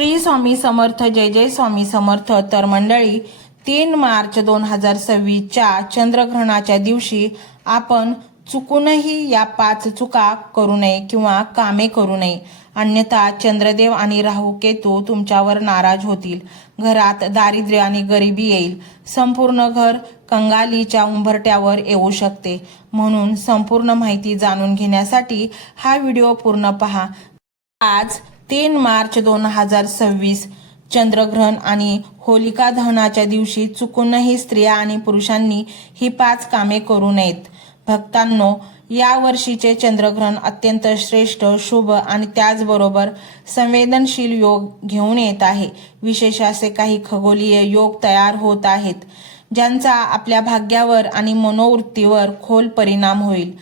श्री स्वामी समर्थ, जय जय स्वामी समर्थ। तर मंडळी, 3 मार्च 2026च्या चंद्रग्रहणाच्या दिवशी आपण चुकूनही या 5 चुका करू नये किंवा कामे करू नये, अन्यथा चंद्रदेव आणि राहू केतू तुमच्यावर नाराज होतील। घरात दारिद्र्य आणि गरिबी येईल, संपूर्ण घर कंगालीच्या उंबरठ्यावर येऊ शकते। म्हणून संपूर्ण माहिती जाणून घेण्यासाठी हा व्हिडिओ पूर्ण पहा। आज 3 मार्च 2026 चंद्रग्रहण आणि होलिका दहनाच्या दिवशी चुकूनही स्त्रिया आणि पुरुषांनी ही 5 कामे करू नयेत। भक्तांनो, या वर्षीचे चंद्रग्रहण अत्यंत श्रेष्ठ, शुभ आणि त्याचबरोबर संवेदनशील योग घेऊन येत आहे। विशेष असे काही खगोलीय योग तयार होत आहेत, ज्यांचा आपल्या भाग्यावर आणि मनोवृत्तीवर खोल परिणाम होईल।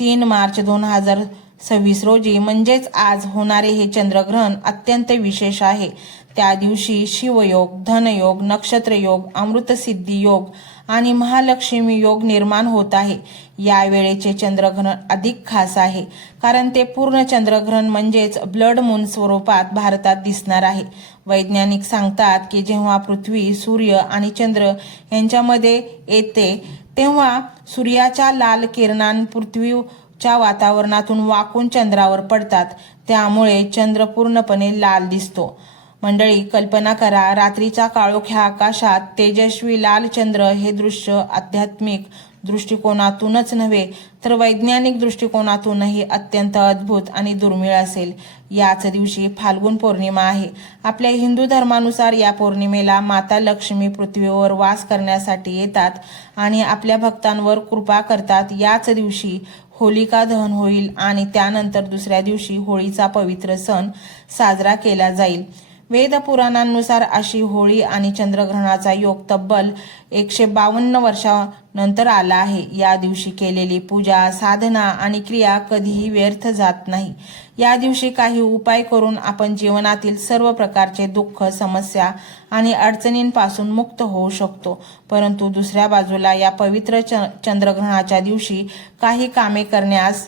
3 मार्च 2026 रोजी म्हणजेच आज होणारे हे चंद्रग्रहण अत्यंत विशेष आहे। त्या दिवशी शिवयोग, धनयोग, नक्षत्रयोग, अमृतसिद्धी योग आणि महालक्ष्मी योग निर्माण होत आहे। या वेळेचे चंद्रग्रहण अधिक खास आहे, कारण ते पूर्ण चंद्रग्रहण म्हणजेच ब्लड मून स्वरूपात भारतात दिसणार आहे। वैज्ञानिक सांगतात की जेव्हा पृथ्वी, सूर्य आणि चंद्र यांच्यामध्ये येते, तेव्हा सूर्याच्या लाल किरणां पृथ्वीच्या वातावरणातून वाकून चंद्रावर पडतात, त्यामुळे चंद्र पूर्णपणे लाल दिसतो। मंडळी, कल्पना करा, रात्रीच्या काळोख्या आकाशात तेजस्वी लाल चंद्र हे दृश्य आध्यात्मिक दृष्टिकोनातूनच नव्हे तर वैज्ञानिक दृष्टिकोनातूनही अत्यंत अद्भुत आणि दुर्मिळ असेल। याच दिवशी फाल्गुन पौर्णिमा आहे। आपल्या हिंदू धर्मानुसार या पौर्णिमेला माता लक्ष्मी पृथ्वीवर वास करण्यासाठी येतात आणि आपल्या भक्तांवर कृपा करतात। याच दिवशी होलिका दहन होईल आणि त्यानंतर दुसऱ्या दिवशी होळीचा पवित्र सण साजरा केला जाईल। वेद पुराणांनुसार अशी होळी आणि चंद्रग्रहणाचा योग तब्बल 152 वर्षांनंतर आला आहे। या दिवशी केलेली पूजा, साधना आणि क्रिया कधीही व्यर्थ जात नाही। या दिवशी काही उपाय करून आपण जीवनातील सर्व प्रकारचे दुःख, समस्या आणि अडचणींपासून मुक्त होऊ शकतो। परंतु दुसऱ्या बाजूला या पवित्र चंद्रग्रहणाच्या दिवशी काही कामे करण्यास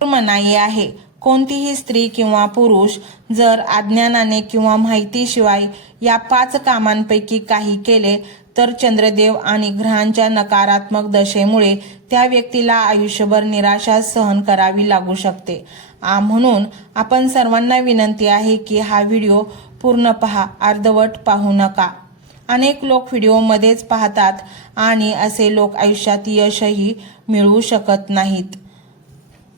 मनाई आहे। कोणतीही स्त्री किंवा पुरुष जर अज्ञानाने किंवा माहितीशिवाय या 5 कामांपैकी काही केले तर चंद्रदेव आणि ग्रहांच्या नकारात्मक दशेमुळे त्या व्यक्तीला आयुष्यभर निराशा सहन करावी लागू शकते। म्हणून आपण सर्वांना विनंती आहे की हा व्हिडिओ पूर्ण पहा, अर्धवट पाहू नका। अनेक लोक व्हिडिओमध्येच पाहतात आणि असे लोक आयुष्यात यशही मिळवू शकत नाहीत।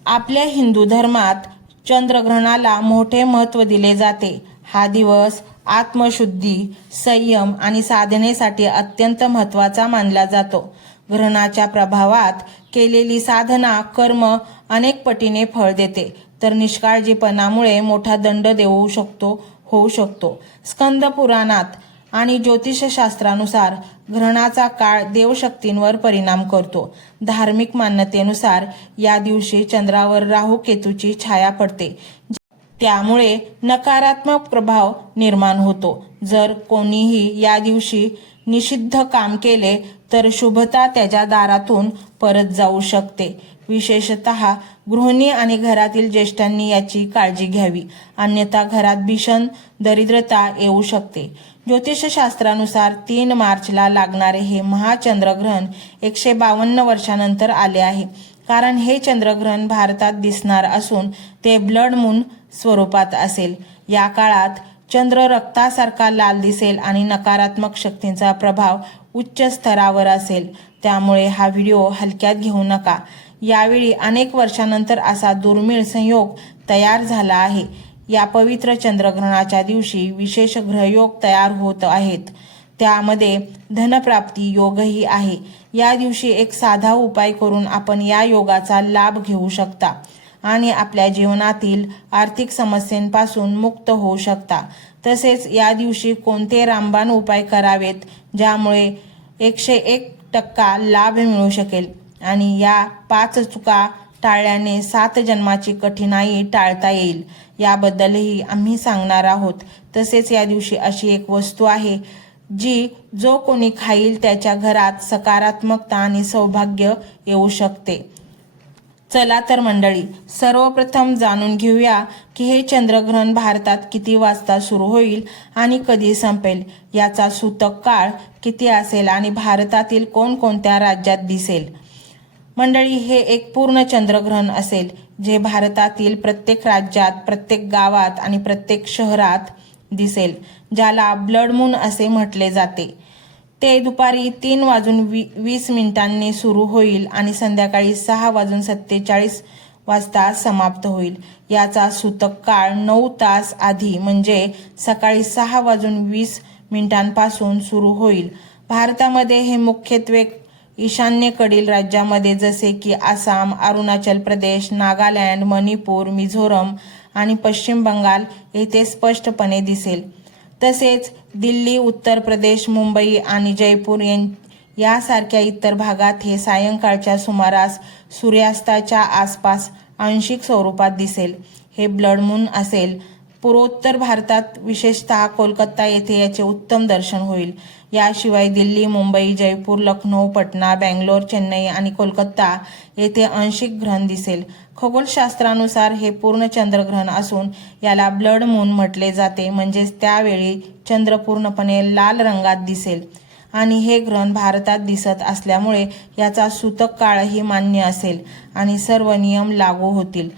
आपल्या हिंदू धर्मात चंद्रग्रहणाला मोठे महत्त्व दिले जाते। हा दिवस आत्मशुद्धी, संयम आणि साधनेसाठी अत्यंत महत्त्वाचा मानला जातो। ग्रहणाच्या प्रभावात केलेली साधना, कर्म अनेक पटीने फळ देते, तर निष्काळजीपणामुळे मोठा दंड होऊ शकतो। स्कंद पुराणात आणि ज्योतिषशास्त्रानुसार ग्रहणाचा काळ देवशक्तींवर परिणाम करतो। धार्मिक मान्यतेनुसार या दिवशी चंद्रावर राहू केतूची छाया पडते, त्यामुळे नकारात्मक प्रभाव निर्माण होतो। जर कोणीही या दिवशी निषिद्ध काम केले तर शुभता त्याच्या दारातून परत जाऊ शकते। विशेषतः गृहिणी आणि घरातील ज्येष्ठांनी याची काळजी घ्यावी, अन्यथा घरात भीषण दरिद्रता येऊ शकते। ज्योतिषशास्त्रानुसार 3 मार्चला लागणारे हे महाचंद्रग्रहण 152 वर्षांनंतर आले आहे, कारण हे चंद्रग्रहण भारतात दिसणार असून ते ब्लड मून स्वरूपात असेल। या काळात चंद्र रक्तासारखा लाल दिसेल आणि नकारात्मक शक्तींचा प्रभाव उच्च स्तरावर असेल, त्यामुळे हा व्हिडिओ हलक्यात घेऊ नका। यावेळी अनेक वर्षांनंतर असा दुर्मिळ संयोग तयार झाला आहे। या पवित्र चंद्रग्रहणाच्या दिवशी विशेष ग्रहयोग तयार होत आहेत, त्यामध्ये धनप्राप्ती योगही आहे। या दिवशी एक साधा उपाय करून आपण या योगाचा लाभ घेऊ शकता आणि आपल्या जीवनातील आर्थिक समस्यांपासून मुक्त होऊ शकता। तसेच या दिवशी कोणते रामबाण उपाय करावेत ज्यामुळे 101% लाभ मिळू शकेल आणि या 5 चुका टाळल्याने 7 जन्माची कठीणाई टाळता येईल, याबद्दलही आम्ही सांगणार आहोत। तसेच या दिवशी अशी एक वस्तू आहे जी जो कोणी खाईल त्याच्या घरात सकारात्मकता आणि सौभाग्य येऊ शकते। चला तर मंडळी, सर्वप्रथम जाणून घेऊया की हे चंद्रग्रहण भारतात किती वाजता सुरू होईल आणि कधी संपेल, याचा सूतक काळ किती असेल आणि भारतातील कोणकोणत्या राज्यात दिसेल. मंडळी, हे एक पूर्ण चंद्रग्रहण असेल जे भारतातील प्रत्येक राज्यात, प्रत्येक गावात आणि प्रत्येक शहरात दिसेल, ज्याला ब्लड मून असे म्हटले जाते. ते दुपारी 3:20 सुरू होईल आणि संध्याकाळी 6:47 वाजता समाप्त होईल. याचा सूतक काळ 9 तास आधी म्हणजे सकाळी 6:20 पासून सुरू होईल. भारतामध्ये हे मुख्यत्वे ईशान्येकडील राज्यामध्ये जसे की आसाम, अरुणाचल प्रदेश, नागालँड, मणिपूर, मिझोरम आणि पश्चिम बंगाल येथे स्पष्टपणे दिसेल. तसेच दिल्ली, उत्तर प्रदेश, मुंबई आणि जयपूर यासारख्या इतर भागात हे सायंकाळच्या सुमारास सूर्यास्ताच्या आसपास आंशिक स्वरूपात दिसेल. हे ब्लड मून असेल. पूर्वोत्तर भारतात विशेषतः कोलकाता येथे याचे उत्तम दर्शन होईल. याशिवाय दिल्ली, मुंबई, जयपूर, लखनौ, पटना, बेंगलोर, चेन्नई आणि कोलकाता येथे आंशिक ग्रहण दिसेल. खगोलशास्त्रानुसार हे पूर्ण चंद्रग्रहण असून याला ब्लड मून म्हटले जाते. म्हणजेच त्यावेळी चंद्र पूर्णपणे लाल रंगात दिसेल आणि हे ग्रहण भारतात दिसत असल्यामुळे याचा सूतक काळही मान्य असेल आणि सर्व नियम लागू होतील.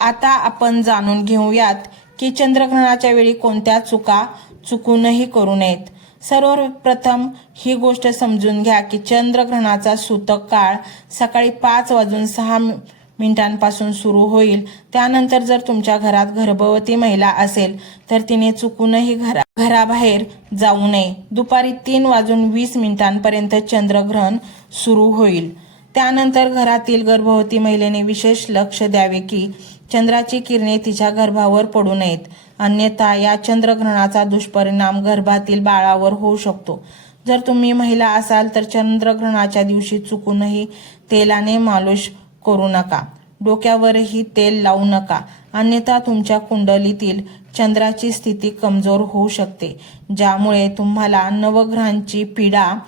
आता आपण जाणून घेऊयात की चंद्रग्रहणाच्या वेळी कोणत्या चुका चुकूनही करू नयेत. सर्वप्रथम ही गोष्ट समजून घ्या की चंद्रग्रहणाचा सूतक काळ सकाळी 5:06 पासून सुरू होईल. त्यानंतर जर तुमच्या घरात गर्भवती महिला असेल तर तिने चुकूनही घराबाहेर जाऊ नये. दुपारी 3:20 पर्यंत चंद्रग्रहण सुरू होईल. त्यानंतर घरातील गर्भवती महिलेने विशेष लक्ष द्यावे की चंद्राची किरणे तिच्या गर्भावर पडू नयेत, अन्यथा या चंद्रग्रहणाचा दुष्परिणाम गर्भातील बाळावर होऊ शकतो. जर तुम्ही महिला असाल तर चंद्रग्रहणाच्या दिवशी चुकूनही तेलाने मालिश करू नका. डोक्यावरही तेल लावू नका, अन्यथा तुमच्या कुंडलीतील चंद्राची स्थिती कमजोर होऊ शकते, ज्यामुळे तुम्हाला नवग्रहांची पीडा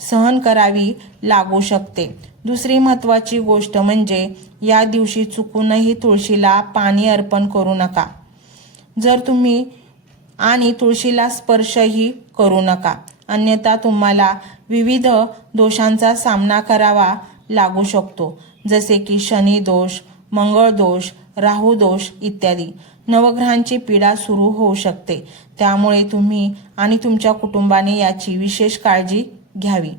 सहन करावी लागू शकते. दुसरी महत्त्वाची गोष्ट म्हणजे या दिवशी चुकूनही तुळशीला पाणी अर्पण करू नका. जर तुम्ही आणि तुळशीला स्पर्शही करू नका, अन्यथा तुम्हाला विविध दोषांचा सामना करावा लागू शकतो, जसे की शनी दोष, मंगळ दोष, राहू दोष इत्यादी. नवग्रहांची पीडा सुरू होऊ शकते, त्यामुळे तुम्ही आणि तुमच्या कुटुंबाने याची विशेष काळजी घ्यावी.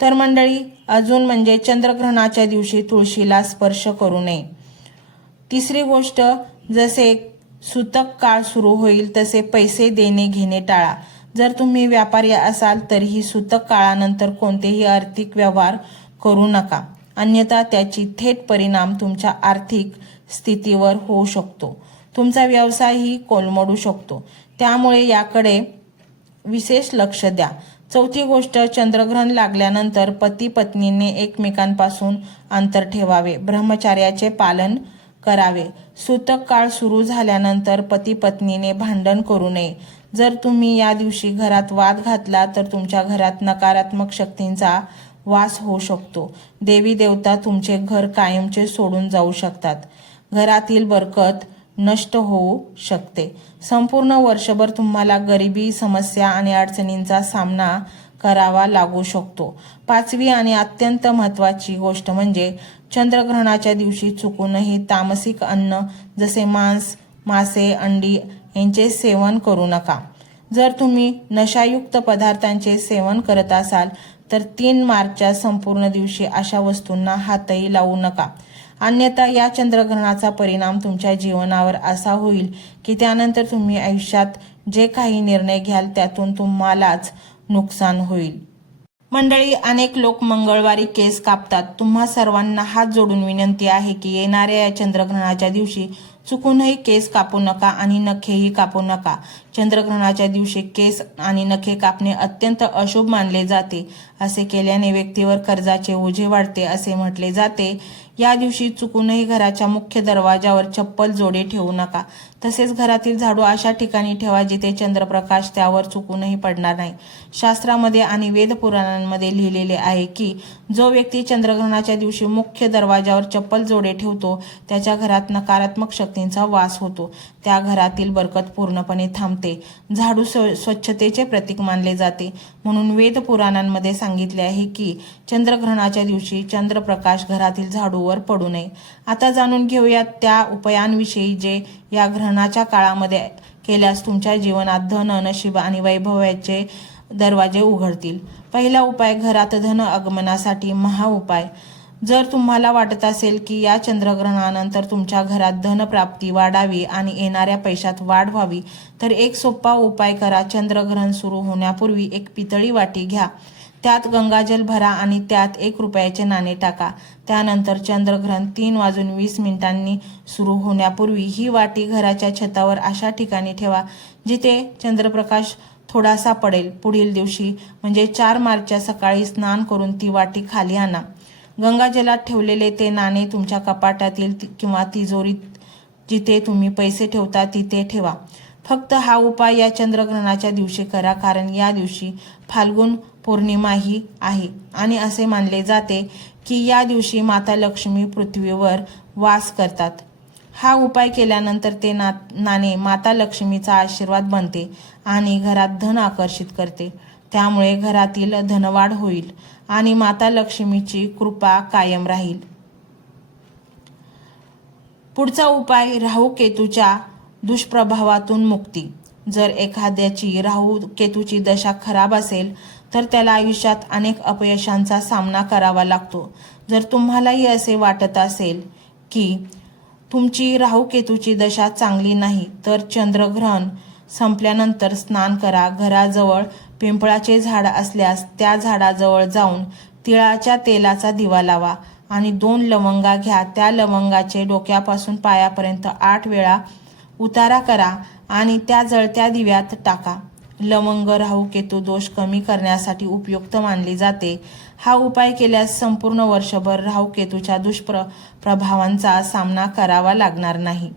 तर मंडळी, अजून म्हणजे चंद्रग्रहणाच्या दिवशी तुळशीला स्पर्श करू नये. तिसरी गोष्ट, जसे सूतक काळ सुरू होईल तसे पैसे देणे घेणे टाळा. जर तुम्ही व्यापारी असाल तरीही सूतक काळानंतर कोणतेही आर्थिक व्यवहार करू नका, अन्यथा त्याची थेट परिणाम तुमच्या आर्थिक स्थितीवर होऊ शकतो. तुमचा व्यवसायही कोलमडू शकतो, त्यामुळे याकडे विशेष लक्ष द्या. चौथी गोष्ट, चंद्रग्रहण लागल्यानंतर पती पत्नीने एकमेकांपासून अंतर ठेवावे, ब्रह्मचर्याचे पालन करावे. सूतक काळ सुरू झाल्यानंतर पती पत्नीने भांडण करू नये. जर तुम्ही या दिवशी घरात वाद घातला तर तुमच्या घरात नकारात्मक शक्तींचा वास होऊ शकतो. देवी देवता तुमचे घर कायमचे सोडून जाऊ शकतात. घरातील बरकत नष्ट होऊ शकते. संपूर्ण वर्षभर तुम्हाला गरिबी, समस्या आणि अडचणींचा सामना करावा लागू शकतो. पाचवी आणि अत्यंत महत्त्वाची गोष्ट म्हणजे चंद्रग्रहणाच्या दिवशी चुकूनही तामसिक अन्न जसे मांस, मासे, अंडी यांचे सेवन करू नका. जर तुम्ही नशायुक्त पदार्थांचे सेवन करत असाल तर 3 मार्चच्या संपूर्ण दिवशी अशा वस्तूंना हातही लावू नका, अन्यथा या चंद्रग्रहणाचा परिणाम तुमच्या जीवनावर असा होईल की त्यानंतर तुम्ही आयुष्यात जे काही निर्णय घ्याल त्यातून तुम्हालाच नुकसान होईल. मंडळी, अनेक लोक मंगळवारी केस कापतात. तुम्हा सर्वांना हात जोडून विनंती आहे की येणाऱ्या या चंद्रग्रहणाच्या दिवशी चुकूनही केस कापू नका आणि नखेही कापू नका. चंद्रग्रहणाच्या दिवशी केस आणि नखे कापणे अत्यंत अशुभ मानले जाते. असे केल्याने व्यक्तीवर कर्जाचे ओझे वाढते असे म्हटले जाते. या दिवशी चुकूनही घराच्या मुख्य दरवाजावर चप्पल जोडे ठेवू नका. तसेच घरातील झाडू अशा ठिकाणी ठेवा जिथे चंद्रप्रकाश त्यावर चुकूनही पडणार नाही. शास्त्रामध्ये आणि वेद पुराणांमध्ये लिहिलेले आहे की जो व्यक्ती चंद्रग्रहणाच्या दिवशी मुख्य दरवाजावर चप्पल जोडे ठेवतो त्याच्या घरात नकारात्मक शक्तींचा वास होतो. त्या घरातील बरकत पूर्णपणे थांबते. झाडू स्वच्छतेचे प्रतीक मानले जाते. म्हणून वेद पुराणांमध्ये सांगितले आहे की चंद्रग्रहणाच्या दिवशी चंद्रप्रकाश घरातील झाडूवर पडू नये. आता जाणून घेऊयात त्या उपायांविषयी जे या ग्रहणाच्या काळामध्ये केल्यास तुमच्या जीवनात धन, नशीब आणि वैभवाचे दरवाजे उघडतील. पहिला उपाय, घरात धन आगमनासाठी महाउपाय. जर तुम्हाला वाटत असेल की या चंद्रग्रहणानंतर तुमच्या घरात धनप्राप्ती वाढावी आणि येणाऱ्या पैशात वाढ व्हावी तर एक सोपा उपाय करा. चंद्रग्रहण सुरू होण्यापूर्वी एक पितळी वाटी घ्या. त्यात गंगाजल भरा आणि त्यात 1 रुपयाचे नाणे टाका. त्यानंतर चंद्रग्रहण 3:20 सुरू होण्यापूर्वी ही वाटी घराच्या छतावर अशा ठिकाणी ठेवा जिथे चंद्रप्रकाश थोडासा पडेल. पुढील दिवशी म्हणजे 4 मार्चच्या सकाळी स्नान करून ती वाटी खाली आणा. गंगाजलात ठेवलेले ते नाणे तुमच्या कपाटातील किंवा तिजोरीत जिथे तुम्ही पैसे ठेवता तिथे ठेवा. फक्त हा उपाय या चंद्रग्रहणाच्या दिवशी करा, कारण या दिवशी फाल्गुन पौर्णिमाही आहे आणि असे मानले जाते की या दिवशी माता लक्ष्मी पृथ्वीवर वास करतात. हा उपाय केल्यानंतर ते नाणे माता लक्ष्मीचा आशीर्वाद बनते आणि घरात धन आकर्षित करते. त्यामुळे घरातील धनवाढ होईल आणि माता लक्ष्मीची कृपा कायम राहील. पुढचा उपाय, राहू केतूच्या दुष्प्रभावातून मुक्ती. जर एखाद्याची राहू केतूची दशा खराब असेल तर त्याला आयुष्यात अनेक अपयशांचा सामना करावा लागतो. जर तुम्हालाही असे वाटत असेल की तुमची राहू केतूची दशा चांगली नाही तर चंद्रग्रहण संपल्यानंतर स्नान करा. घराजवळ पिंपळाचे झाड असल्यास त्या झाडाजवळ जाऊन तिळाच्या तेलाचा दिवा लावा आणि 2 लवंगा घ्या. त्या लवंगाचे डोक्यापासून पायापर्यंत 8 वेळा उतारा करा आणि त्या जळत्या दिव्यात टाका. लवंग राहू केतू दोष कमी करण्यासाठी उपयुक्त मानली जाते. हा उपाय केल्यास संपूर्ण वर्षभर राहू केतूच्या दुष्प्रभावांचा सामना करावा लागणार नाही.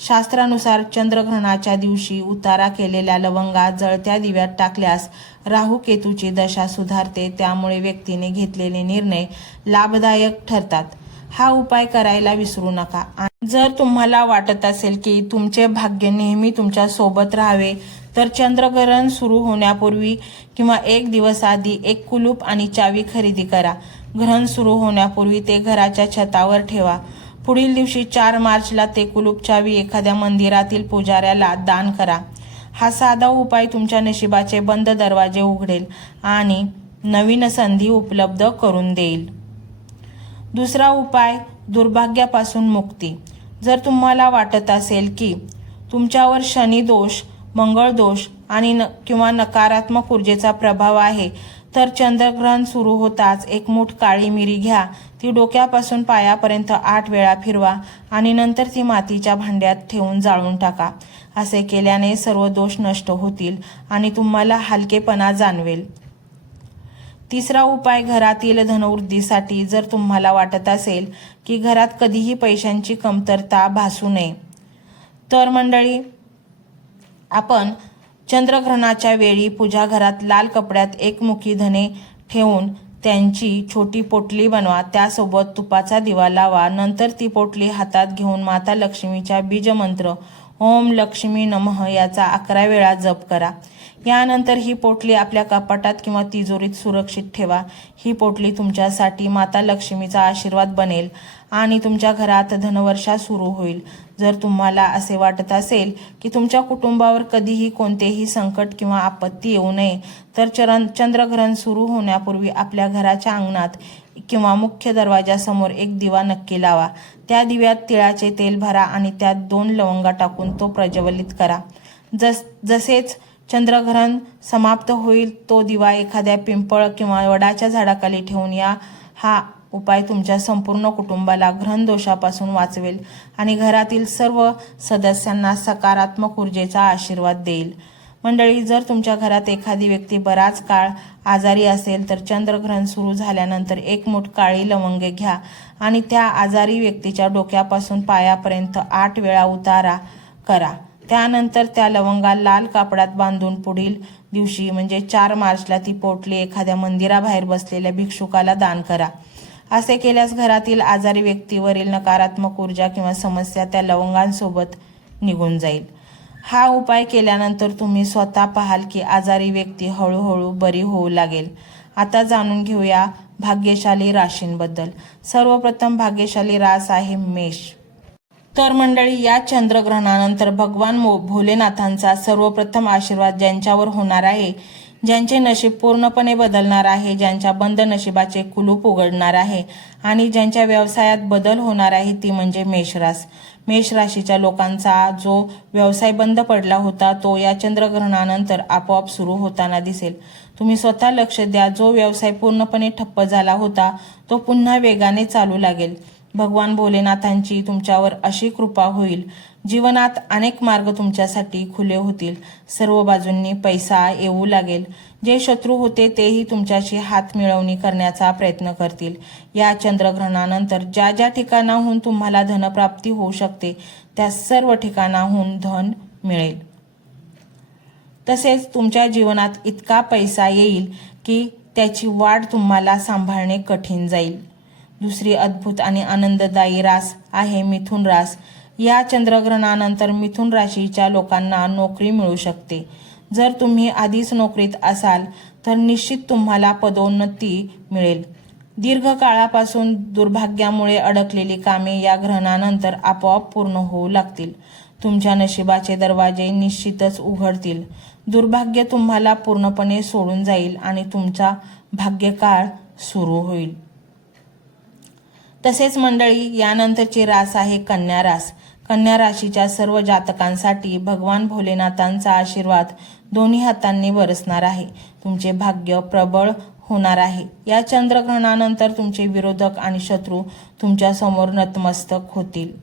शास्त्रानुसार चंद्रग्रहणाच्या दिवशी उतारा केलेल्या लवंगा जळत्या दिव्यात टाकल्यास राहू केतूची दशा सुधारते. त्यामुळे व्यक्तीने घेतलेले निर्णय लाभदायक ठरतात. हा उपाय करायला विसरू नका. जर तुम्हाला वाटत असेल की तुमचे भाग्य नेहमी तुमच्या सोबत राहावे तर चंद्रग्रहण सुरू होण्यापूर्वी किंवा 1 दिवस आधी एक कुलूप आणि चावी खरेदी करा. ग्रहण सुरू होण्यापूर्वी ते घराच्या छतावर ठेवा. पुढील दिवशी 4 मार्चला ते कुलूप चावी एखाद्या मंदिरातील पुजाऱ्याला दान करा. हा साधा उपाय तुमच्या नशिबाचे बंद दरवाजे उघडेल आणि नवीन संधी उपलब्ध करून देईल. दुसरा उपाय, दुर्भाग्यापासून मुक्ती. जर तुम्हाला वाटत असेल की तुमच्यावर शनी दोष, मंगळ दोष आणि किंवा नकारात्मक ऊर्जेचा प्रभाव आहे तर चंद्रग्रहण सुरू होताच एक मूठ काळी मिरी घ्या. ती डोक्यापासून पायापर्यंत 8 वेळा फिरवा आणि नंतर ती मातीच्या भांड्यात ठेवून जाळून टाका. असे केल्याने सर्व दोष नष्ट होतील आणि तुम्हाला हलकेपणा जाणवेल. तिसरा उपाय, घरातील धनवृद्धीसाठी. जर तुम्हाला वाटत असेल की घरात कधीही पैशांची कमतरता भासू नये तर मंडळी, आपण चंद्रग्रहणाच्या वेळी पूजाघरात लाल कपड्यात 1 मुठी धने ठेवून त्यांची छोटी पोटली बनवा. त्यासोबत तुपाचा दिवा लावा. नंतर ती पोटली हातात घेऊन माता लक्ष्मीच्या बीजमंत्र ओम लक्ष्मी नमः याचा 11 वेळा जप करा. यानंतर ही पोटली आपल्या कपाटात किंवा तिजोरीत सुरक्षित ठेवा. ही पोटली तुमच्यासाठी माता लक्ष्मीचा आशीर्वाद बनेल आणि तुमच्या घरात धनवर्षा सुरू होईल. जर तुम्हाला असे वाटत असेल की तुमच्या कुटुंबावर कधीही कोणतेही संकट किंवा आपत्ती येऊ नये तर चंद्रग्रहण सुरू होण्यापूर्वी आपल्या घराच्या अंगणात किंवा मुख्य दरवाजासमोर एक दिवा नक्की लावा. त्या दिव्यात तिळाचे तेल भरा आणि त्यात 2 लवंगा टाकून तो प्रज्वलित करा. जसेच चंद्रग्रहण समाप्त होईल तो दिवा एखाद्या पिंपळ किंवा वडाच्या झाडाखाली ठेवून हा उपाय तुमच्या संपूर्ण कुटुंबाला ग्रहण दोषापासून वाचवेल आणि घरातील सर्व सदस्यांना सकारात्मक ऊर्जेचा आशीर्वाद देईल. मंडळी, जर तुमच्या घरात एखादी व्यक्ती बराच काळ आजारी असेल तर चंद्रग्रहण सुरू झाल्यानंतर एक मूठ काळी लवंगे घ्या आणि त्या आजारी व्यक्तीच्या डोक्यापासून पायापर्यंत 8 वेळा उतारा करा. त्यानंतर त्या लवंगा लाल कापडात बांधून पुढील दिवशी म्हणजे 4 मार्चला ती पोटली एखाद्या मंदिराबाहेर बसलेल्या भिक्षुकाला दान करा. असे केल्यास घरातील आजारी व्यक्तीवरील नकारात्मक ऊर्जा किंवा समस्या त्या लवंगांसोबत निघून जाईल. हा उपाय केल्यानंतर तुम्ही स्वतः पाहाल की आजारी व्यक्ती हळूहळू बरी होऊ लागेल. आता जाणून घेऊया भाग्यशाली राशींबद्दल. सर्वप्रथम भाग्यशाली रास आहे मेष. तर मंडळी, या चंद्रग्रहणानंतर भगवान भोलेनाथांचा सर्वप्रथम आशीर्वाद ज्यांच्यावर होणार आहे, ज्यांचे नशीब पूर्णपणे बदलणार आहे, ज्यांच्या बंद नशिबाचे कुलूप उघडणार आहे आणि ज्यांच्या व्यवसायात बदल होणार आहे, ती म्हणजे मेषरास. मेष राशीच्या लोकांचा जो व्यवसाय बंद पडला होता तो या चंद्रग्रहणानंतर आपोआप सुरू होताना दिसेल. तुम्ही स्वतः लक्ष द्या. जो व्यवसाय पूर्णपणे ठप्प झाला होता तो पुन्हा वेगाने चालू लागेल. भगवान भोलेनाथांची तुमच्यावर अशी कृपा होईल. जीवनात अनेक मार्ग तुमच्यासाठी खुले होतील. सर्व बाजूंनी पैसा येऊ लागेल. जे शत्रू होते तेही तुमच्याशी हात मिळवणी करण्याचा प्रयत्न करतील. या चंद्रग्रहणानंतर ज्या ज्या ठिकाणाहून तुम्हाला धनप्राप्ती होऊ शकते त्या सर्व ठिकाणाहून धन मिळेल. तसेच तुमच्या जीवनात इतका पैसा येईल की त्याची वाढ तुम्हाला सांभाळणे कठीण जाईल. दुसरी अद्भुत आणि आनंददायी रास आहे मिथुन रास. या चंद्रग्रहणानंतर मिथुन राशीच्या लोकांना नोकरी मिळू शकते. जर तुम्ही आधीच नोकरीत असाल तर निश्चित तुम्हाला पदोन्नती मिळेल. दीर्घ काळापासून दुर्भाग्यामुळे अडकलेली कामे या ग्रहणानंतर आपोआप पूर्ण होऊ लागतील. तुमच्या नशिबाचे दरवाजे निश्चितच उघडतील. दुर्भाग्य तुम्हाला पूर्णपणे सोडून जाईल आणि तुमचा भाग्यकाळ सुरू होईल. तसेच मंडळी, यानंतरची रास आहे कन्या रास. कन्या राशीच्या सर्व जातकांसाठी भगवान भोलेनाथांचा आशीर्वाद दोन्ही हातांनी बरसणार आहे. तुमचे भाग्य प्रबळ होणार आहे. या चंद्रग्रहणानंतर तुमचे विरोधक आणि शत्रू तुमच्या समोर नतमस्तक होतील.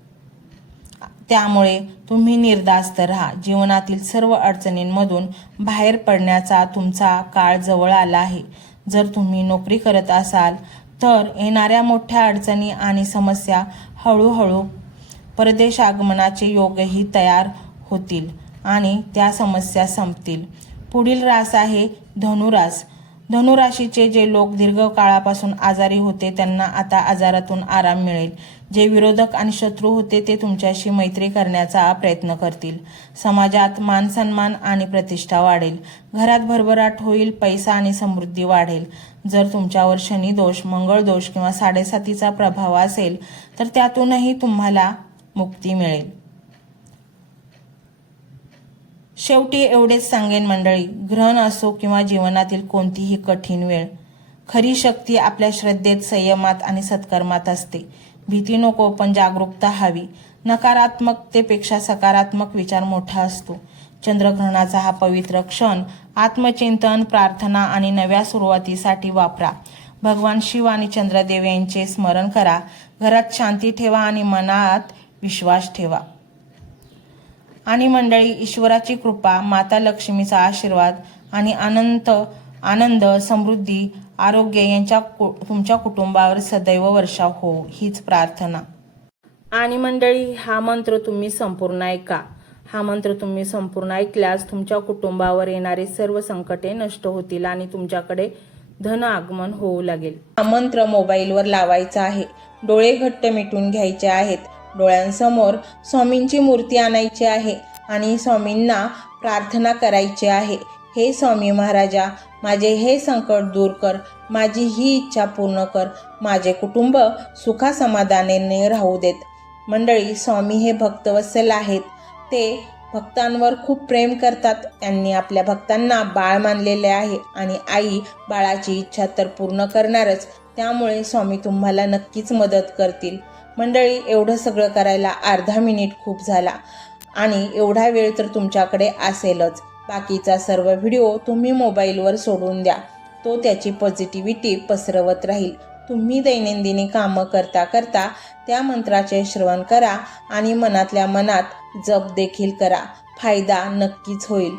त्यामुळे तुम्ही निर्धास्त राहा. जीवनातील सर्व अडचणींमधून बाहेर पडण्याचा तुमचा काळ जवळ आला आहे. जर तुम्ही नोकरी करत असाल तर येणाऱ्या मोठ्या अडचणी आणि समस्या हळूहळू परदेश आगमनाचे योगही तयार होतील आणि त्या समस्या संपतील. पुढील रास आहे धनुरास. धनुराशीचे जे लोक दीर्घ काळापासून आजारी होते त्यांना आता आजारातून आराम मिळेल. जे विरोधक आणि शत्रू होते ते तुमच्याशी मैत्री करण्याचा प्रयत्न करतील. समाजात मानसन्मान आणि प्रतिष्ठा वाढेल. घरात भरभराट होईल. पैसा आणि समृद्धी वाढेल. जर तुमच्यावर शनी दोष, मंगळ दोष किंवा 7.5चा प्रभाव असेल तर त्यातूनही तुम्हाला मुक्ती मिळेल. शेवटी एवढेच सांगेन मंडळी, ग्रहण असो किंवा जीवनातील कोणतीही कठीण वेळ, खरी शक्ती आपल्या श्रद्धेत, संयमात आणि सत्कर्मात असते. भीती नको, पण जागरूकता हवी. नकारात्मकतेपेक्षा सकारात्मक विचार मोठा असतो. चंद्रग्रहणाचा हा पवित्र क्षण आत्मचिंतन, प्रार्थना आणि नव्या सुरुवातीसाठी वापरा. भगवान शिव आणि चंद्रदेव यांचे स्मरण करा. घरात शांती ठेवा आणि मनात विश्वास ठेवा. आणि मंडळी, ईश्वराची कृपा, माता लक्ष्मीचा आशीर्वाद आणि आनंद, समृद्धी, आरोग्य यांच्या तुमच्या कुटुंबावर सदैव वर्षाव हो, हीच प्रार्थना. आणि मंडळी, हा मंत्र तुम्ही संपूर्ण ऐका. हा मंत्र तुम्ही संपूर्ण ऐकल्यास तुमच्या कुटुंबावर येणारे सर्व संकटे नष्ट होतील आणि तुमच्याकडे धन आगमन होऊ लागेल. हा मंत्र मोबाईलवर लावायचा आहे. डोळे घट्ट मिटून घ्यायचे आहेत. डोळ्यांसमोर स्वामींची मूर्ती आणायची आहे आणि स्वामींना प्रार्थना करायची आहे. हे स्वामी महाराजा, माझे हे संकट दूर कर. माझी ही इच्छा पूर्ण कर. माझे कुटुंब सुखासमाधानाने राहू देत. मंडळी, स्वामी हे भक्तवत्सल आहेत. ते भक्तांवर खूप प्रेम करतात. त्यांनी आपल्या भक्तांना बाळ मानलेले आहे आणि आई बाळाची इच्छा तर पूर्ण करणारच. त्यामुळे स्वामी तुम्हाला नक्कीच मदत करतील. मंडळी, एवढं सगळं करायला अर्धा मिनिट खूप झाला आणि एवढा वेळ तर तुमच्याकडे असेलच. बाकीचा सर्व व्हिडिओ तुम्ही मोबाईलवर सोडून द्या. तो त्याची पॉझिटिव्हिटी पसरवत राहील. तुम्ही दैनंदिनी कामं करता करता त्या मंत्राचे श्रवण करा आणि मनातल्या मनात जप देखील करा. फायदा नक्कीच होईल.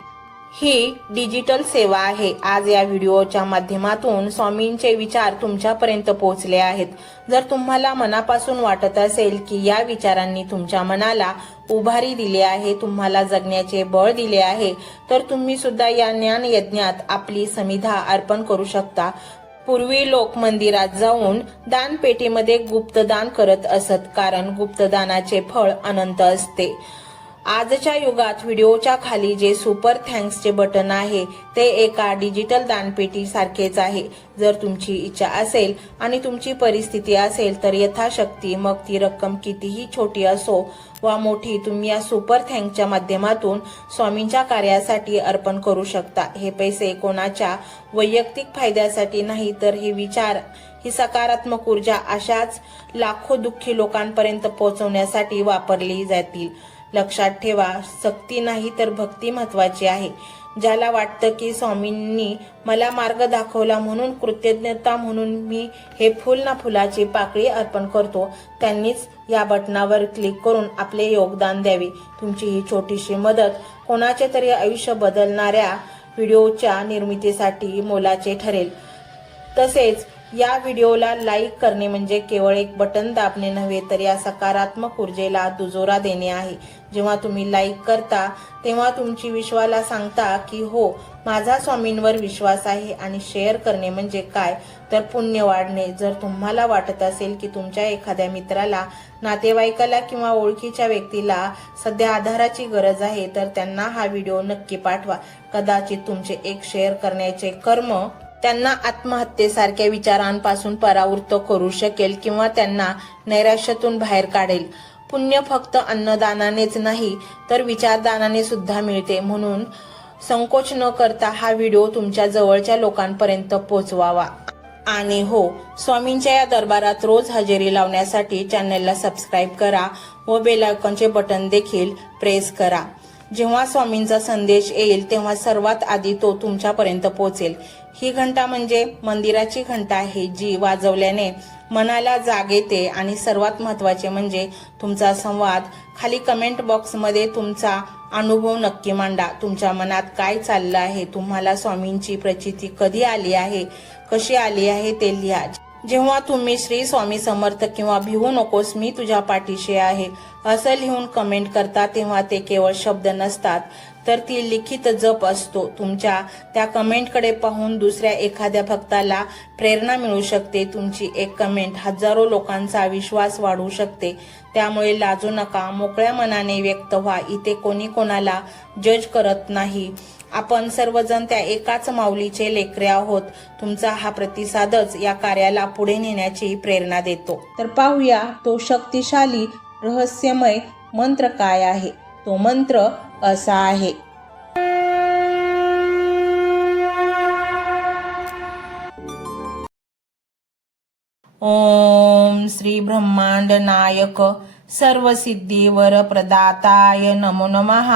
ही डिजिटल सेवा आहे. आज या व्हिडिओच्या माध्यमातून स्वामींचे विचार तुमच्यापर्यंत पोहोचले आहेत. जर तुम्हाला मनापासून वाटत असेल की या विचारांनी तुमच्या मनाला उभारी दिली आहे, तुम्हाला जगण्याचे बळ दिले आहे, तर तुम्ही सुद्धा या ज्ञान यज्ञात आपली समिधा अर्पण करू शकता. पूर्वी लोक मंदिरात जाऊन दानपेटीमध्ये गुप्तदान करत असत, कारण गुप्तदानाचे फळ अनंत असते. आजच्या युगात व्हिडिओच्या खाली जे सुपर थँक्सचे बटन आहे ते एका डिजिटल दानपेटी सारखेच आहे. जर तुमची इच्छा असेल आणि तुमची परिस्थिती असेल तर यथाशक्ती, मग ती रक्कम कितीही छोटी असो वा मोठी, तुम्ही या सुपर थँक्सच्या माध्यमातून स्वामींच्या कार्यासाठी अर्पण करू शकता. हे पैसे कोणाच्या वैयक्तिक फायद्यासाठी नाही, तर हे विचार, ही सकारात्मक ऊर्जा अशाच लाखो दुःखी लोकांपर्यंत पोहोचवण्यासाठी वापरली जातील. लक्षात ठेवा, सक्ती नाही तर भक्ती महत्वाची आहे. ज्याला वाटतं की स्वामींनी मला मार्ग दाखवला म्हणून कृतज्ञता म्हणून मी हे फुल ना फुलाची पाकळी अर्पण करतो, त्यांनीच या बटनावर क्लिक करून आपले योगदान द्यावे. तुमची ही छोटीशी मदत कोणाचे तरी आयुष्य बदलणाऱ्या व्हिडिओच्या निर्मितीसाठी मोलाचे ठरेल. तसेच या व्हिडिओला लाईक करणे म्हणजे केवळ एक बटन दाबणे नव्हे, तर या सकारात्मक ऊर्जेला दुजोरा देणे आहे. जेव्हा तुम्ही लाईक करता तेव्हा तुमची विश्वाला सांगता की हो, माझा स्वामींवर विश्वास आहे. आणि शेअर करणे म्हणजे काय, तर पुण्य वाढणे. जर तुम्हाला वाटत असेल की तुमच्या एखाद्या मित्राला, नातेवाईकाला किंवा ओळखीच्या व्यक्तीला सध्या आधाराची गरज आहे, तर त्यांना हा व्हिडिओ नक्की पाठवा. कदाचित तुमचे एक शेअर करण्याचे कर्म त्यांना आत्महत्येसारख्या विचारांपासून परावृत्त करू शकेल किंवा त्यांना नैराश्यातून बाहेर काढेल. पुण्य फक्त अन्नदानानेच नाही तर विचारदानाने सुद्धा मिळते. म्हणून संकोच न करता हा व्हिडिओ तुमच्या जवळच्या लोकांपर्यंत पोहोचवावा. आणि हो, स्वामींच्या या दरबारात रोज हजेरी लावण्यासाठी चॅनलला सबस्क्राईब करा व बेल आयकॉनचे बटन देखील प्रेस करा. जेव्हा स्वामींचा संदेश येईल तेव्हा सर्वात आधी तो तुमच्यापर्यंत पोहोचेल. ही घंटा म्हणजे मंदिराची घंटा आहे, जी वाजवल्याने मनाला जाग येते. आणि सर्वात महत्त्वाचे म्हणजे तुमचा संवाद. खाली कमेंट बॉक्समध्ये तुमचा अनुभव नक्की मांडा. तुमच्या मनात काय चाललं आहे, तुम्हाला स्वामींची प्रचिती कधी आली आहे, कशी आली आहे ते लिहा. जेव्हा तुम्ही श्री स्वामी समर्थ किंवा भिवू नकोस मी तुझ्या पाठीशी आहे असं लिहून कमेंट करता, तेव्हा ते केवळ शब्द नसतात, तर ती लिखित जप असतो. तुमच्या त्या कमेंटकडे पाहून दुसऱ्या एखाद्या भक्ताला प्रेरणा मिळू शकते. तुमची एक कमेंट हजारो लोकांचा विश्वास वाढवू शकते. त्यामुळे लाजू नका, मोकळ्या मनाने व्यक्त व्हा. इथे कोणी कोणाला जज करत नाही. आपण सर्वजण त्या एकाच माऊलीचे लेकरे आहोत. तुमचा हा प्रतिसादच या कार्याला पुढे नेण्याची प्रेरणा देतो. तर पाहूया तो शक्तिशाली रहस्यमय मंत्र काय आहे. तो मंत्र असा आहे. ओम श्री ब्रह्मांड नायक सर्व सिद्धीवर प्रदाताय नमो नमः.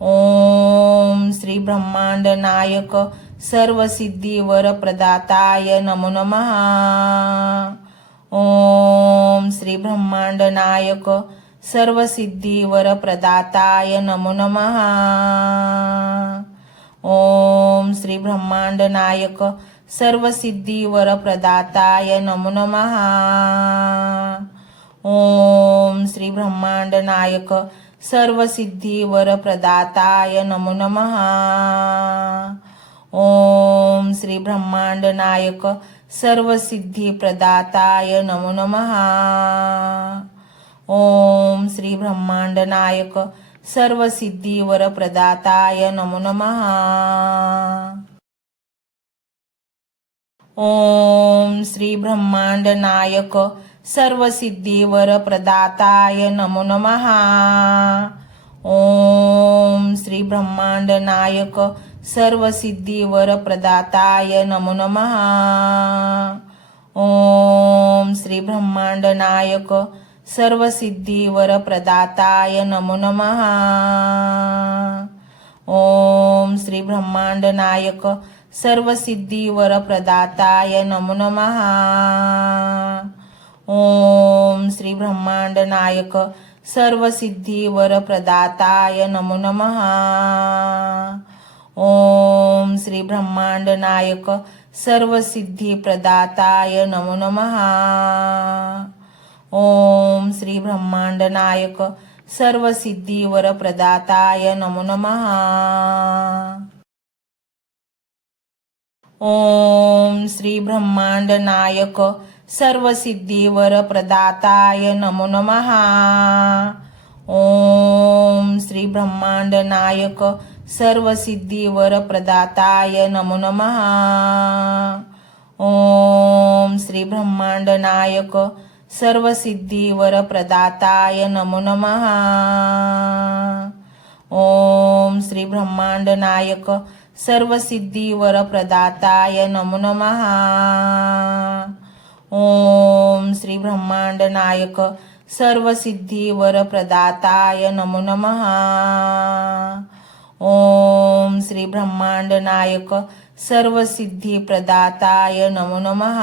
ओम श्री ब्रह्मांड नायक सर्व सिद्धीवर प्रदाताय नमो नमः. ओम श्री ब्रह्मांड नायक सर्व सिद्धीवर प्रदाताय नमो नमः. ओम श्री ब्रह्मांड नायक सर्व सिद्धीवर प्रदाताय नमो नमः. ओम श्री ब्रह्मांड नायक सर्व सिद्धीवर प्रदाताय नमो नमः. ओम श्री ब्रह्मांड नायक सर्व सिद्धी प्रदाताय नमो नमः. ओम श्री ब्रह्मांड नायक सर्व सिद्धीवर प्रदाताय नमो नमः. ओम श्री ब्रह्मांड नायक सर्व सिद्धीवर प्रदाताय नमो नमः. ओम श्री ब्रह्मांड नायक सर्व सिद्धीवर प्रदाताय नमो नमः. ओम श्री ब्रह्मांड नायक सर्व सिद्धीवर प्रदाताय नमो नमः. ओम श्री ब्रह्मांड नायक सर्व सिद्धीवर प्रदाताय नमो नमः. ओम श्री ब्रह्मांड नायक सर्व सिद्धीवर प्रदाताय नमो नमः. श्री ब्रह्मांड नायक सर्व सिद्धी प्रदाताय नमो नमः. ओम श्री ब्रह्मांड नायक सर्व सिद्धीवर प्रदाताय नमो नमः. ओम श्री ब्रह्मांड नायक सर्व सिद्धीवर प्रदाताय नमो नमः. ओम श्री ब्रह्मांड नायक सर्व सिद्धीवर प्रदाताय नमो नमः. ओम श्री ब्रह्मांड नायक सर्व सिद्धीवर प्रदाताय नमो नमः. ओम श्री ब्रह्मांड नायक सर्व सिद्धीवर प्रदाताय नमो नमः. ओम श्री ब्रह्मांड नायक सर्व सिद्धीवर प्रदाताय नमो नमः. ओम श्री ब्रह्मांड नायक सर्व सिद्धी प्रदाताय नमो नमः.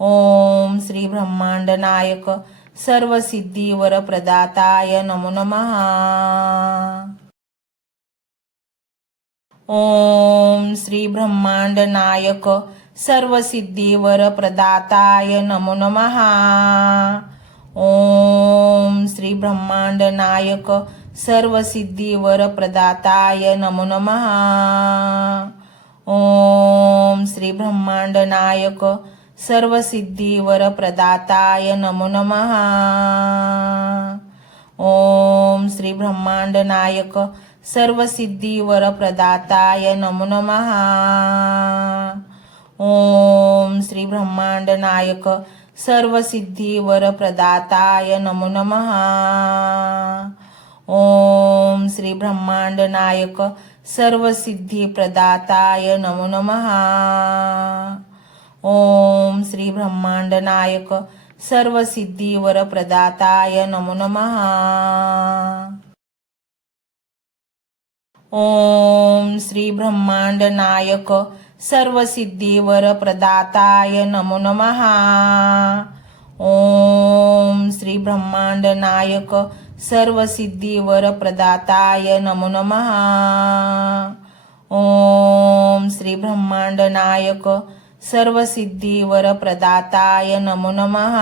ओम श्री ब्रह्मांड नायक सर्व सिद्धीवर प्रदाताय नमो नमः. ओम श्री ब्रह्मांड नायक सर्व सिद्धीवर प्रदाताय नमो नमः. ओम श्री ब्रह्मांड नायक सर्व सिद्धीवर प्रदाताय नमो नमः. ओम श्री ब्रह्मांड नायक सर्व सिद्धीवर प्रदाताय नमो नमः. ओम श्री ब्रह्मांड नायक सर्व सिद्धीवर प्रदाताय नमो नमः. ओम श्री ब्रह्मांड नायक सर्व सिद्धीवर प्रदाताय नमो नमः. ओम श्री ब्रह्मांड नायक सर्व सिद्धी प्रदाताय नमो नमः. ओम श्री ब्रह्मांड नायक सर्व सिद्धीवर प्रदाताय नमो नमः. ओम श्री ब्रह्मांड नायक सर्व सिद्धीवर प्रदाताय नमो नमः. ओम श्री ब्रह्मांड नायक सर्व सिद्धीवर प्रदाताय नमो नमः. ओम श्री ब्रह्मांड नायक सर्व सिद्धीवर प्रदाताय नमो नमः.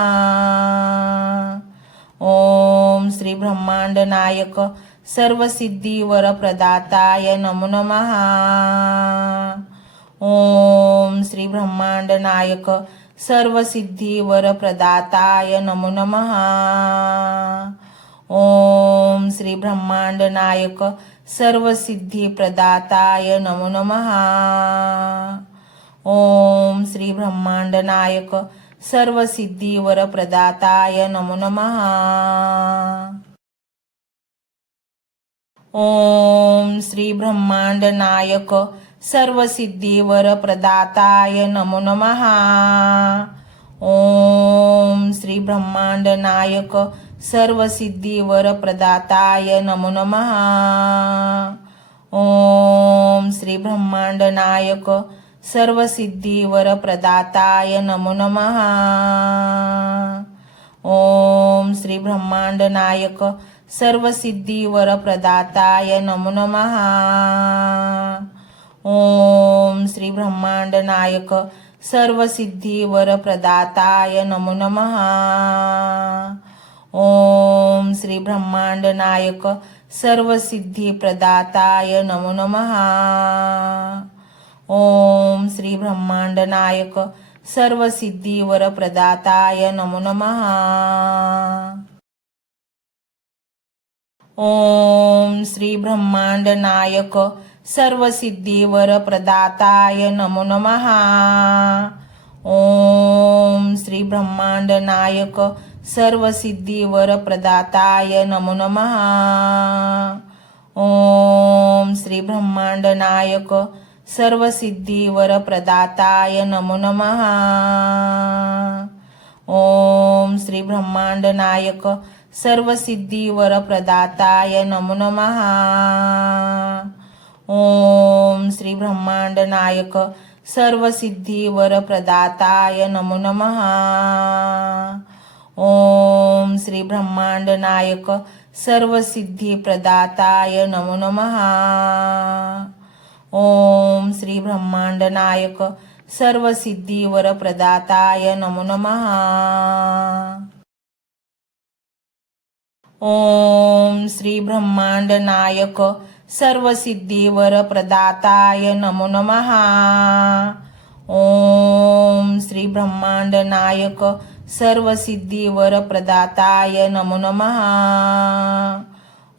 ओम श्री ब्रह्मांड नायक सर्व सिद्धीवर प्रदाताय नमो नमः. ओम श्री ब्रह्मांड नायक सर्व सिद्धीवर प्रदाताय नमो नमः. ओम श्री ब्रह्मांड नायक सर्व सिद्धी प्रदाताय नमो नमः. ओम श्री ब्रह्मांड नायक सर्व सिद्धीवर प्रदाताय नमो नमः. ओम श्री ब्रह्मांड नायक सर्व सिद्धीवर प्रदाताय नमो नमः. ओम श्री ब्रह्मांड नायक सर्व सिद्धीवर प्रदाताय नमो नमः. ओम श्री ब्रह्मांड नायक सर्व सिद्धीवर प्रदाताय नमो नमः. ओम श्री ब्रह्मांड नायक सर्व सिद्धीवर प्रदाताय नमो नमः. ओम श्री ब्रह्मांड नायक सर्व सिद्धीवर प्रदाताय नमो नमः. ओम श्री ब्रह्मांड नायक सर्व सिद्धी प्रदाताय नमो नमः. ओम श्री ब्रह्मांड नायक सर्व सिद्धीवर प्रदाताय नमो नमः. ओम श्री ब्रह्मांड नायक सर्व सिद्धीवर प्रदाताय नमो नमः. ओम श्री ब्रह्मांड नायक सर्व सिद्धीवर प्रदाताय नमो नमः. ओम श्री ब्रह्मांड नायक सर्व सिद्धीवर प्रदाताय नमो नमः. ओम श्री ब्रह्मांड नायक सर्व सिद्धीवर प्रदाताय नमो नमः. ओम श्री ब्रह्मांड नायक सर्व सिद्धीवर प्रदाताय नमो नमः. ओम श्री ब्रह्मांड नायक सर्व सिद्धी प्रदाताय नमो नमः. ओम श्री ब्रह्मांड नायक सर्व सिद्धी वर प्रदाताय नमो नमः. ओम श्री ब्रह्मांड नायक सर्व सिद्धी वर प्रदाताय नमो नमः. ओम श्री ब्रह्मांड नायक सर्व सिद्धी वर प्रदाताय नमो नमः.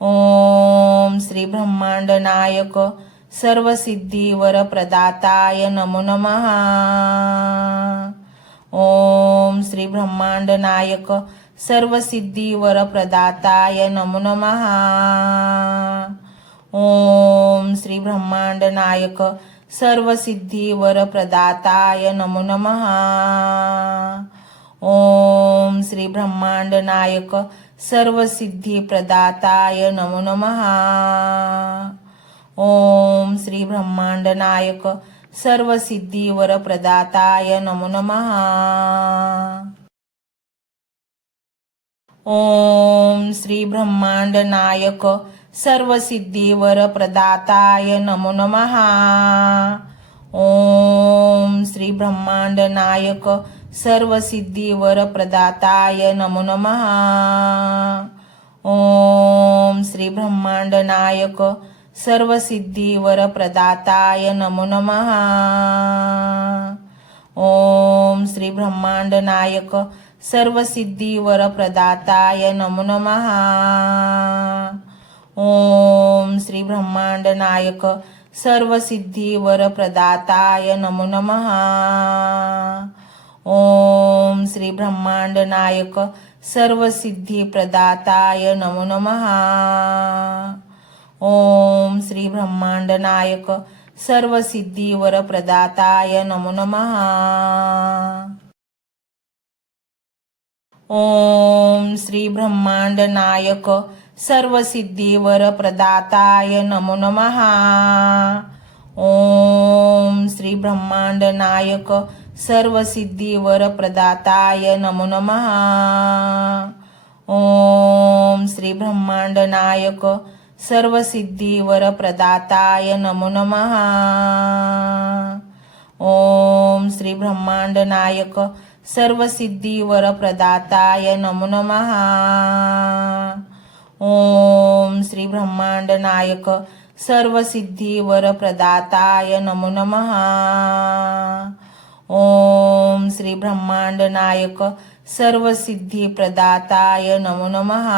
ओम श्री ब्रह्मांड नायक सर्व सिद्धी वर प्रदाताय नमो नमः. ओम श्री ब्रह्मांड नायक सर्व सिद्धी वर प्रदाताय नमो नमः. ओम श्री ब्रह्मांड नायक सर्व सिद्धी वर प्रदाताय नमो नमः. ओम श्री ब्रह्मांड नायक सर्व सिद्धी प्रदाताय नमो नमः. ओम श्री ब्रह्मांड नायक सर्व सिद्धी वर प्रदाताय नमो नमः. ओम श्री ब्रह्मांड नायक सर्व सिद्धी वर प्रदाताय नमो नमः. ओम श्री ब्रह्मांड नायक सर्व सिद्धी वर प्रदाताय नमो नमः. ओम श्री ब्रह्मांड नायक सर्व सिद्धी वर प्रदाताय नमो नमः. ओम श्री ब्रह्मांड नायक सर्व सिद्धी वर प्रदाताय नमो नमः. ओम श्री ब्रह्मांड नायक सर्व सिद्धी वर प्रदाताय नमो नमः. ओम श्री ब्रह्मांड नायक सर्व सिद्धी प्रदाताय नमो नमः. ओम श्री ब्रह्मांड नायक सर्व सिद्धी वर प्रदाताय नमो नमः. ओम श्री ब्रह्मांड नायक सर्व सिद्धी वर प्रदाताय नमो नमः. ओम श्री ब्रह्मांड नायक सर्व सिद्धी वर प्रदाताय नमो नमः. ओम श्री ब्रह्मांड नायक सर्व सिद्धी वर प्रदाताय नमो नमः. ओम श्री ब्रह्मांड नायक सर्व सिद्धी वर प्रदाताय नमो नमः. ओम श्री ब्रह्मांड नायक सर्व सिद्धी वर प्रदाताय नमो नमः. ओम श्री ब्रह्मांड नायक सर्व सिद्धी प्रदाताय नमो नमः.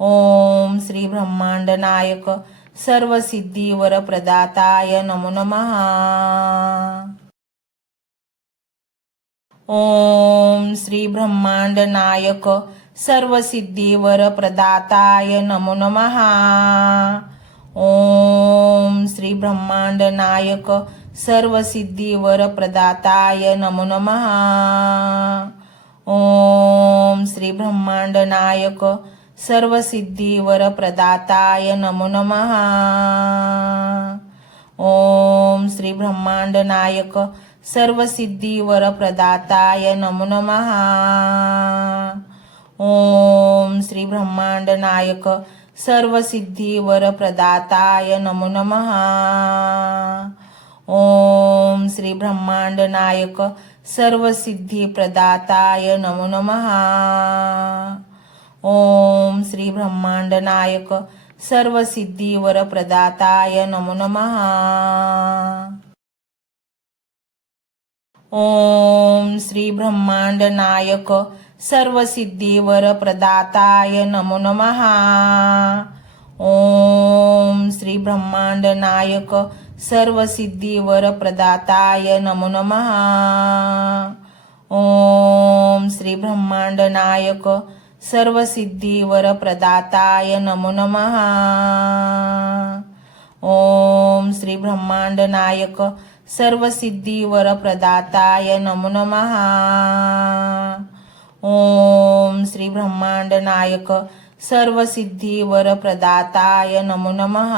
ओम श्री ब्रह्मांड नायक सर्व सिद्धी वर प्रदाताय नमो नमः. ओम श्री ब्रह्मांड नायक सर्व सिद्धी वर प्रदाताय नमो नमः. ओम श्री ब्रह्मांड नायक सर्व सिद्धी वर प्रदाताय नमो नमः. ओम श्री ब्रह्मांड नायक सर्व सिद्धी वर प्रदाताय नमो नमः. ओम श्री ब्रह्मांड नायक सर्व सिद्धी वर प्रदाताय नमो नमः. ओम श्री ब्रह्मांड नायक सर्व सिद्धी वर प्रदाताय नमो नमः. ओम श्री ब्रह्मांड नायक सर्व सिद्धी प्रदाताय नमो नमः. ओम श्री ब्रह्मांड नायक सर्व सिद्धी वर प्रदाताय नमो नमः. ओम श्री ब्रह्मांड नायक सर्व सिद्धी वर प्रदाताय नमो नमः. ओम श्री ब्रह्मांड नायक सर्व सिद्धी वर प्रदाताय नमो नमः. ओम श्री ब्रह्मांड नायक सर्व सिद्धी वर प्रदाताय नमो नमः. ओम श्री ब्रह्मांड नायक सर्व सिद्धी वर प्रदाताय नमो नमः. ओम श्री ब्रह्मांड नायक सर्व सिद्धी वर प्रदाताय नमो नमः.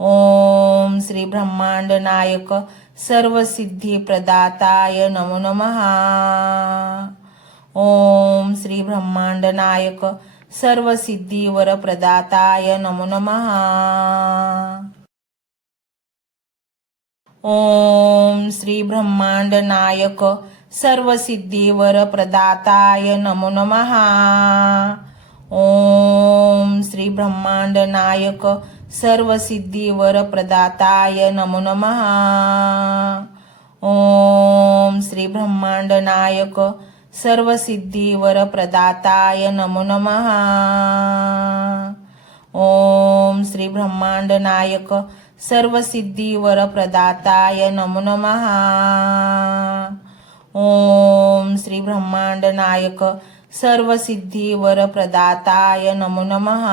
ओम श्री ब्रह्मांड नायक सर्व सिद्धी प्रदाताय नमो नमः. ओम श्री ब्रह्मांड नायक सर्वसिद्धिवरप्रदाताय नमो नमः। ओम श्री ब्रह्मांड नायक सर्वसिद्धिवरप्रदाताय नमो नमः। ओम श्री ब्रह्मांड नायक सर्वसिद्धिवरप्रदाताय नमो नमः। ओम श्री ब्रह्मांड नायक सर्वसिद्धिवरप्रदाताय नमो नमः। ओम श्री ब्रह्मांड नायक सर्वसिद्धिवरप्रदाताय नमो नमः। ओम श्री ब्रह्मांड नायक सर्वसिद्धिवरप्रदाताय नमो नमः।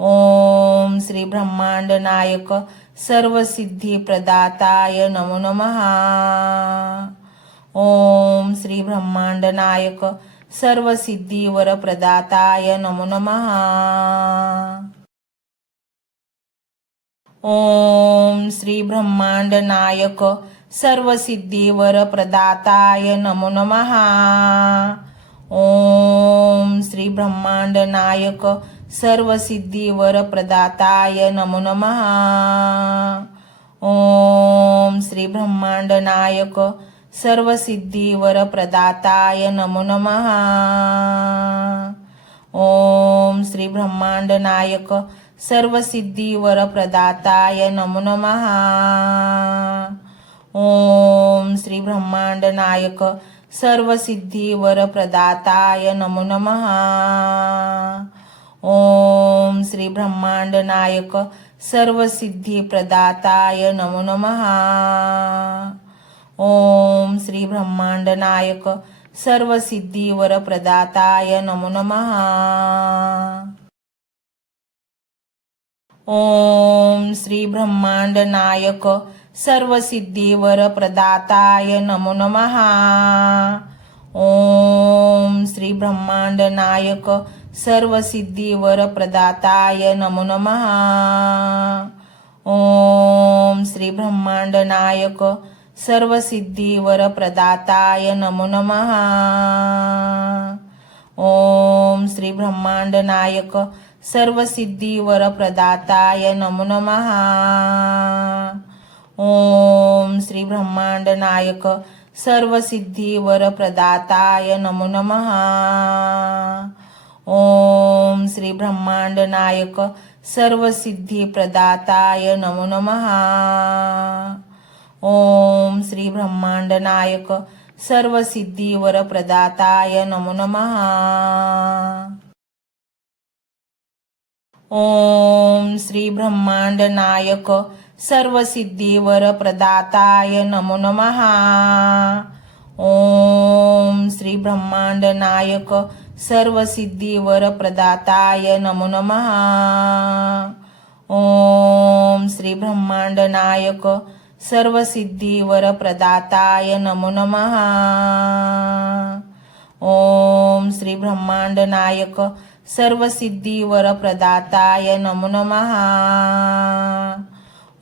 ओम श्री ब्रह्मांड नायक सर्वसिद्धिप्रदाताय नमो नमः। ओम श्री ब्रह्मांड नायक सर्वसिद्धिवरप्रदाताय नमो नमः। ओम श्री ब्रह्मांड नायक सर्वसिद्धिवरप्रदाताय नमो नमः। ओम श्री ब्रह्मांड नायक सर्वसिद्धिवरप्रदाताय नमो नमः। ओम श्री ब्रह्मांड नायक सर्वसिद्धिवरप्रदाताय नमो नमः। ओम श्री ब्रह्मांड नायक सर्वसिद्धिवरप्रदाताय नमो नमः। ओम श्री ब्रह्मांड नायक सर्वसिद्धिवरप्रदाताय नमो नमः। ओम श्री ब्रह्मांड नायक सर्वसिद्धिप्रदाताय नमो नमः। ओम श्री ब्रह्मांड नायक सर्वसिद्धिवरप्रदाताय नमो नमः। ओम श्री ब्रह्मांड नायक सर्वसिद्धिवरप्रदाताय नमो नमः। ओम श्री ब्रह्मांड नायक सर्वसिद्धिवरप्रदाताय नमो नमः। ओम श्री ब्रह्मांड नायक सर्वसिद्धिवरप्रदाताय नमो नमः। ओम श्री ब्रह्मांड नायक सर्वसिद्धिवरप्रदाताय नमो नमः। ओम श्री ब्रह्मांड नायक सर्वसिद्धिवरप्रदाताय नमो नमः। ओम श्री ब्रह्मांड नायक सर्वसिद्धिप्रदाताय नमो नमः। ओम श्री ब्रह्मांड नायक सर्वसिद्धिवरप्रदाताय नमो नमः। ओम श्री ब्रह्मांड नायक सर्वसिद्धिवरप्रदाताय नमो नमः। ओम श्री ब्रह्मांड नायक सर्वसिद्धिवरप्रदाताय नमो नमः। ओम श्री ब्रह्मांड नायक सर्वसिद्धिवरप्रदाताय नमो नमः। ओम श्री ब्रह्मांड नायक सर्वसिद्धिवरप्रदाताय नमो नमः।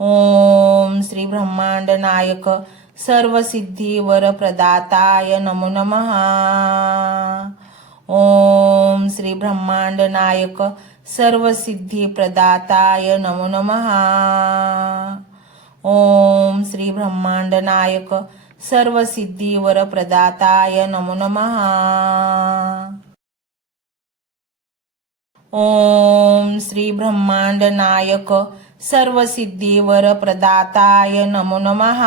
ओम श्री ब्रह्मांड नायक सर्वसिद्धिवरप्रदाताय नमो नमः। ओम श्री ब्रह्मांड नायक सर्वसिद्धिप्रदाताय नमो नमः। ओम श्री ब्रह्मांड नायक सर्वसिद्धिवरप्रदाताय नमो नमः। ओम श्री ब्रह्मांड नायक सर्वसिद्धिवरप्रदाताय नमो नमः।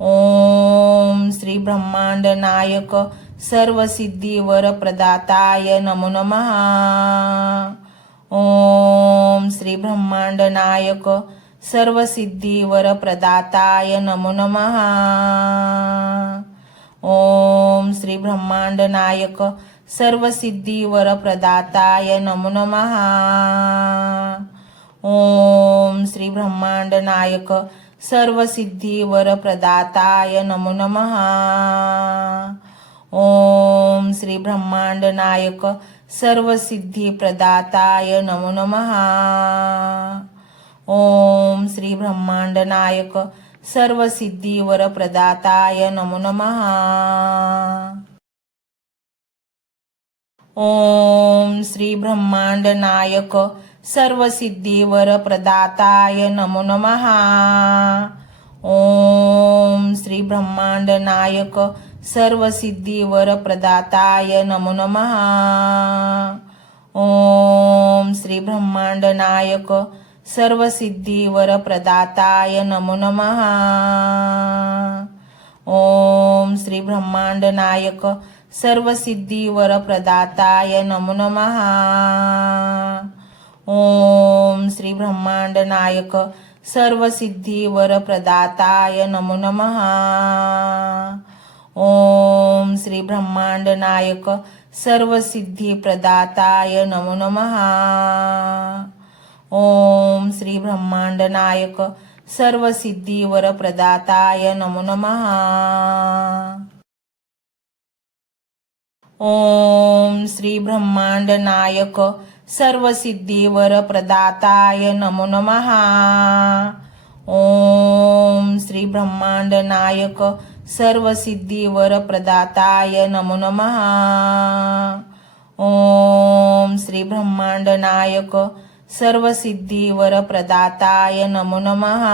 ओम श्री ब्रह्मांड नायक सर्वसिद्धिवरप्रदाताय नमो नमः। ओम श्री ब्रह्मांड नायक सर्वसिद्धिवरप्रदाताय नमो नमः। ओम श्री ब्रह्मांड नायक सर्वसिद्धिवरप्रदाताय नमो नमः। ओम श्री ब्रह्मांड नायक सर्वसिद्धिवरप्रदाताय नमो नमः। ओम श्री ब्रह्मांड नायक सर्वसिद्धिप्रदाताय नमो नमः। ओम श्री ब्रह्मांड नायक सर्वसिद्धिवरप्रदाताय नमो नमः। ओम श्री ब्रह्मांड नायक सर्वसिद्धीवर प्रदाताय नमो नमः. ओम श्री ब्रह्मांड नायक सर्वसिद्धीवर प्रदाताय नमो नमः. ओम श्री ब्रह्मांड नायक सर्वसिद्धीवर प्रदाताय नमो नमः. ओम श्री ब्रह्मांड नायक सर्वसिद्धीवर प्रदाताय नमो नमः. ओम श्री ब्रह्मांड नायक सर्वसिद्धीवर प्रदाताय नमो नमः. ओम श्री ब्रह्मांड नायक सर्वसिद्धी प्रदाताय नमो नमः. ओम श्री ब्रह्मांड नायक सर्वसिद्धीवर प्रदाताय नमो नमः. ओम श्री ब्रह्मांड नायक सर्वसिद्धीवर प्रदाताय नमो नमः. ओम श्री ब्रह्मांड नायक सर्वसिद्धीवर प्रदाताय नमो नमः. ओम श्री ब्रह्मांड नायक सर्वसिद्धीवर प्रदाताय नमो नमः.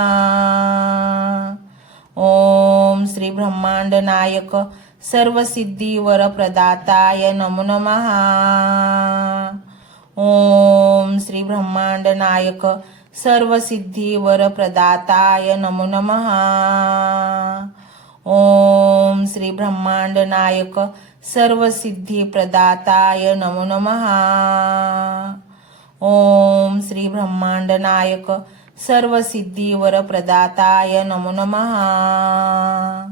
ओम श्री ब्रह्मांड नायक सर्वसिद्धीवर प्रदाताय नमो नमः. ओम श्री ब्रह्मांड नायक सर्वसिद्धीवर प्रदाताय नमो नमः. ओम श्री ब्रह्मांड नायक सर्वसिद्धी प्रदाताय नमो नमः. ओम श्री ब्रह्मांड नायक सर्वसिद्धीवर प्रदाताय नमो नमः.